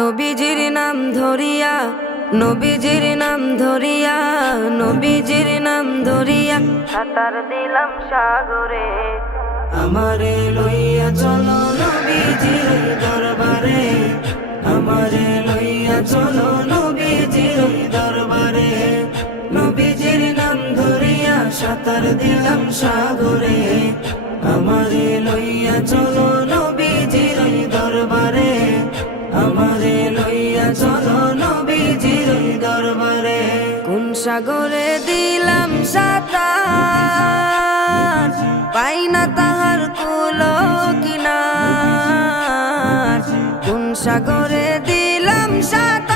নবীজির নাম ধরিয়া, নবীজির নাম ধরিয়া, নবীজির নাম ধরিয়া সাঁতার দিলাম সাগরে। আমারে লইয়া চলো নবীজির দরবারে, আমারে লইয়া চলো নবীজির দরবারে। নবীজির নাম ধরিয়া সাঁতার দিলাম সাগরে। আমারে লইয়া চলো নবীজির দরবারে, আমারে লইয়া চলো নবীজির দরবারে। কোন সাগরে দিলাম সাঁতার, পাই না তাহার কুলো কিনার। কোন সাগরে দিলাম সাঁতার,